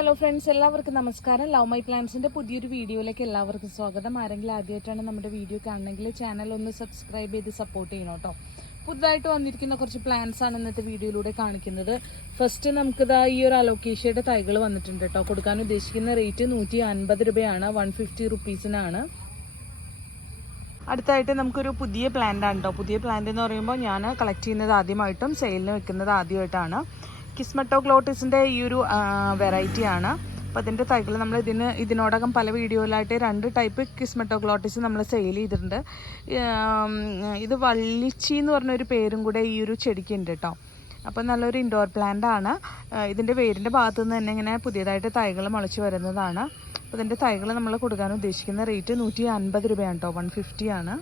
Hello friends എല്ലാവർക്കും നമസ്കാരം. Love my പ്ലാൻസിന്റെ പുതിയൊരു വീഡിയോയിലേക്ക് എല്ലാവർക്കും സ്വാഗതം. ആരെങ്കിലും ആദ്യമായിട്ടാണ് നമ്മുടെ വീഡിയോ കാണണമെങ്കിൽ ചാനൽ ഒന്ന് സബ്സ്ക്രൈബ് ചെയ്ത് സപ്പോർട്ട് ചെയ്യണം കേട്ടോ പുതുതായിട്ട് വന്നിരിക്കുന്ന കുറച്ച് പ്ലാൻസ് ആണ് ഇന്നത്തെ വീഡിയോയിലൂടെ കാണിക്കുന്നത്. ഫസ്റ്റ് നമുക്കിതാ ഈ ഒരു അലോക്കേഷ്യയുടെ തൈകൾ വന്നിട്ടുണ്ട് കേട്ടോ കൊടുക്കാൻ ഉദ്ദേശിക്കുന്ന റേറ്റ് നൂറ്റി അൻപത് രൂപയാണ് വൺ ഫിഫ്റ്റി റുപ്പീസിനാണ് അടുത്തായിട്ട് നമുക്കൊരു പുതിയ പ്ലാന്റ് ആണ് കേട്ടോ പുതിയ പ്ലാന്റ് എന്ന് പറയുമ്പോൾ ഞാൻ കളക്ട് ചെയ്യുന്നത് ആദ്യമായിട്ടും സെയിലിന് വെക്കുന്നത് ആദ്യമായിട്ടാണ്. കിസ്മറ്റോഗ്ലോട്ടിസിന്റെ ഈ ഒരു വെറൈറ്റി ആണ്. അപ്പോൾ അതിന്റെ തൈകൾ നമ്മൾ ഇതിന് ഇതിനോടകം പല വീഡിയോയിലായിട്ട് രണ്ട് ടൈപ്പ് കിസ്മറ്റോഗ്ലോട്ടിസ് നമ്മൾ സെയിൽ ചെയ്തിട്ടുണ്ട്. ഇത് വള്ളിച്ചി എന്ന് പറഞ്ഞൊരു പേരും കൂടെ ഈ ഒരു ചെടിക്ക് ഉണ്ട് കേട്ടോ അപ്പോൾ നല്ലൊരു ഇൻഡോർ പ്ലാന്റ് ആണ്. ഇതിന്റെ വേരിന്റെ ഭാഗത്തു നിന്ന് തന്നെ ഇങ്ങനെ പുതിയതായിട്ട് തൈകൾ മുളച്ച് വരുന്നതാണ്. അപ്പോൾ ഇതിന്റെ തൈകൾ നമ്മൾ കൊടുക്കാൻ ഉദ്ദേശിക്കുന്ന റേറ്റ് നൂറ്റി അൻപത് രൂപയാണ് കേട്ടോ വൺ ഫിഫ്റ്റി ആണ്.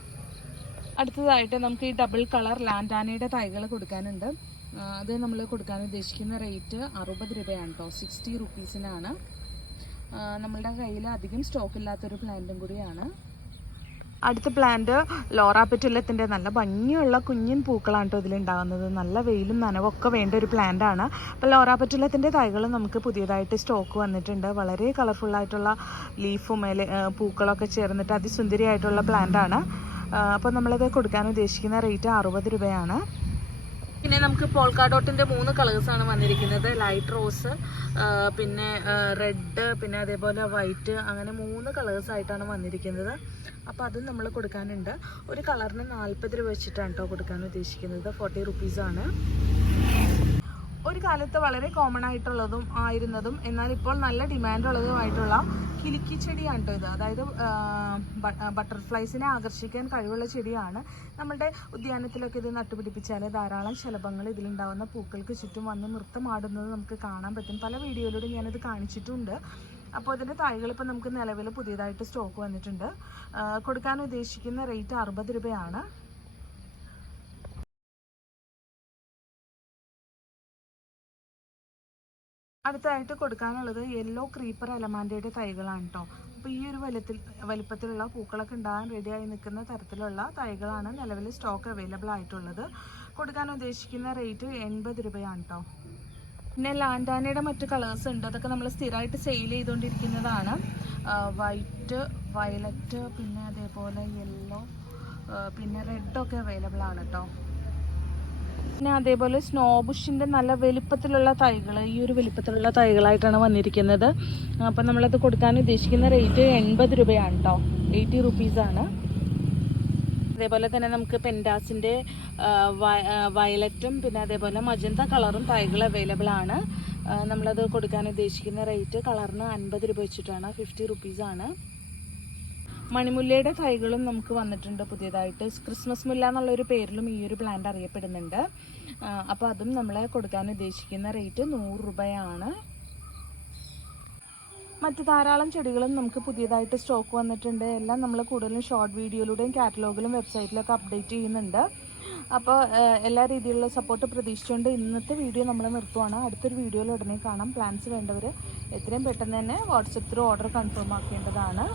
അടുത്തതായിട്ട് നമുക്ക് ഈ ഡബിൾ കളർ ലാൻഡാനയുടെ തൈകൾ കൊടുക്കാനുണ്ട്. അത് നമ്മൾ കൊടുക്കാൻ ഉദ്ദേശിക്കുന്ന റേറ്റ് അറുപത് രൂപയാണ് കേട്ടോ സിക്സ്റ്റി റുപ്പീസിനാണ് നമ്മളുടെ കയ്യിൽ അധികം സ്റ്റോക്ക് ഇല്ലാത്തൊരു പ്ലാന്റും കൂടിയാണ്. അടുത്ത പ്ലാന്റ് ലോറാപെറ്റുല്ലത്തിന്റെ നല്ല ഭംഗിയുള്ള കുഞ്ഞൻ പൂക്കളാണ് കേട്ടോ ഇതിലുണ്ടാകുന്നത്. നല്ല വെയിലും നനവൊക്കെ വേണ്ട ഒരു പ്ലാന്റാണ് അപ്പോൾ ലോറാപെറ്റുല്ലത്തിന്റെ തൈകൾ നമുക്ക് പുതിയതായിട്ട് സ്റ്റോക്ക് വന്നിട്ടുണ്ട്. വളരെ കളർഫുള്ളായിട്ടുള്ള ലീഫും പൂക്കളൊക്കെ ചേർന്നിട്ട് അതിസുന്ദരിയായിട്ടുള്ള പ്ലാന്റാണ് അപ്പോൾ നമ്മളത് കൊടുക്കാൻ ഉദ്ദേശിക്കുന്ന റേറ്റ് അറുപത് രൂപയാണ്. പിന്നെ നമുക്ക് പോൾക്കാഡോട്ടിന്റെ മൂന്ന് കളേഴ്സ് ആണ് വന്നിരിക്കുന്നത്. ലൈറ്റ് റോസ് പിന്നെ റെഡ് പിന്നെ അതേപോലെ വൈറ്റ് അങ്ങനെ മൂന്ന് കളേഴ്സ് ആയിട്ടാണ് വന്നിരിക്കുന്നത്. അപ്പോൾ അതും നമ്മൾ കൊടുക്കാനുണ്ട്. ഒരു കളറിന് നാൽപ്പത് രൂപ വെച്ചിട്ടാണ് കേട്ടോ കൊടുക്കാൻ ഉദ്ദേശിക്കുന്നത്. ഫോർട്ടി റുപ്പീസാണ് ഒരു കാലത്ത് വളരെ കോമൺ ആയിട്ടുള്ളതും ആയിരുന്നതും. എന്നാൽ ഇപ്പോൾ നല്ല ഡിമാൻഡ് ഉള്ളതുമായിട്ടുള്ള കിലുക്കി ചെടിയാണ് കേട്ടോ ഇത്. അതായത് ബട്ടർഫ്ലൈസിനെ ആകർഷിക്കാൻ കഴിവുള്ള ചെടിയാണ്. നമ്മുടെ ഉദ്യാനത്തിലൊക്കെ ഇത് നട്ടുപിടിപ്പിച്ചാൽ ധാരാളം ശലഭങ്ങൾ ഇതിലുണ്ടാവുന്ന പൂക്കൾക്ക് ചുറ്റും വന്ന് നൃത്തമാടുന്നത് നമുക്ക് കാണാൻ പറ്റും. പല വീഡിയോയിലൂടെ ഞാനത് കാണിച്ചിട്ടുണ്ട്. അപ്പോൾ ഇതിന്റെ തൈകൾ ഇപ്പോൾ നമുക്ക് നിലവിൽ പുതിയതായിട്ട് സ്റ്റോക്ക് വന്നിട്ടുണ്ട്. കൊടുക്കാൻ ഉദ്ദേശിക്കുന്ന റേറ്റ് അറുപത് രൂപയാണ്. അടുത്തായിട്ട് കൊടുക്കാനുള്ളത് യെല്ലോ ക്രീപ്പർ അലമാൻഡയുടെ തൈകളാണ് കേട്ടോ അപ്പോൾ ഈ ഒരു വലുത്തിൽ വലിപ്പത്തിലുള്ള പൂക്കളൊക്കെ ഉണ്ടാകാൻ റെഡിയായി നിൽക്കുന്ന തരത്തിലുള്ള തൈകളാണ് നിലവിൽ സ്റ്റോക്ക് അവൈലബിൾ ആയിട്ടുള്ളത്. കൊടുക്കാൻ ഉദ്ദേശിക്കുന്ന റേറ്റ് എൺപത് രൂപയാണ് കേട്ടോ പിന്നെ ലാൻഡാനയുടെ മറ്റ് കളേഴ്സ് ഉണ്ട്. അതൊക്കെ നമ്മൾ സ്ഥിരമായിട്ട് സെയിൽ ചെയ്തുകൊണ്ടിരിക്കുന്നതാണ്. വൈറ്റ് വയലറ്റ് പിന്നെ അതേപോലെ യെല്ലോ പിന്നെ റെഡൊക്കെ അവൈലബിൾ ആണ് കേട്ടോ പിന്നെ അതേപോലെ സ്നോ ബുഷിന്റെ നല്ല വലിപ്പത്തിലുള്ള തൈകൾ ഈ ഒരു വലിപ്പത്തിലുള്ള തൈകളായിട്ടാണ് വന്നിരിക്കുന്നത്. അപ്പം നമ്മളത് കൊടുക്കാൻ ഉദ്ദേശിക്കുന്ന റേറ്റ് എൺപത് രൂപയാണ് കേട്ടോ എയ്റ്റി റുപ്പീസാണ് അതേപോലെ തന്നെ നമുക്ക് പെൻഡാസിന്റെ വയലറ്റും പിന്നെ അതേപോലെ മജന്ത കളറും തൈകൾ അവൈലബിൾ ആണ്. നമ്മളത് കൊടുക്കാൻ ഉദ്ദേശിക്കുന്ന റേറ്റ് കളറിന് അൻപത് രൂപ വെച്ചിട്ടാണ് ഫിഫ്റ്റി റുപ്പീസാണ് മണിമുല്ലയുടെ തൈകളും നമുക്ക് വന്നിട്ടുണ്ട് പുതിയതായിട്ട്. ക്രിസ്മസ് മുല്ല എന്നുള്ളൊരു പേരിലും ഈ ഒരു പ്ലാന്റ് അറിയപ്പെടുന്നുണ്ട്. അപ്പോൾ അതും നമ്മൾ കൊടുക്കാൻ ഉദ്ദേശിക്കുന്ന റേറ്റ് നൂറ് രൂപയാണ്. മറ്റ് ധാരാളം ചെടികളും നമുക്ക് പുതിയതായിട്ട് സ്റ്റോക്ക് വന്നിട്ടുണ്ട്. എല്ലാം നമ്മൾ കൂടുതലും ഷോർട്ട് വീഡിയോയിലൂടെയും കാറ്റലോഗിലും വെബ്സൈറ്റിലൊക്കെ അപ്ഡേറ്റ് ചെയ്യുന്നുണ്ട്. അപ്പോൾ എല്ലാ രീതിയിലുള്ള സപ്പോർട്ട് പ്രതീക്ഷിച്ചുകൊണ്ട് ഇന്നത്തെ വീഡിയോ നമ്മൾ നിർത്തുവാണ്. അടുത്തൊരു വീഡിയോയിൽ ഉടനെ കാണാം. പ്ലാൻസ് വേണ്ടവർ എത്രയും പെട്ടെന്ന് തന്നെ വാട്സപ്പ് ത്രൂ ഓർഡർ കൺഫേം ആക്കേണ്ടതാണ്.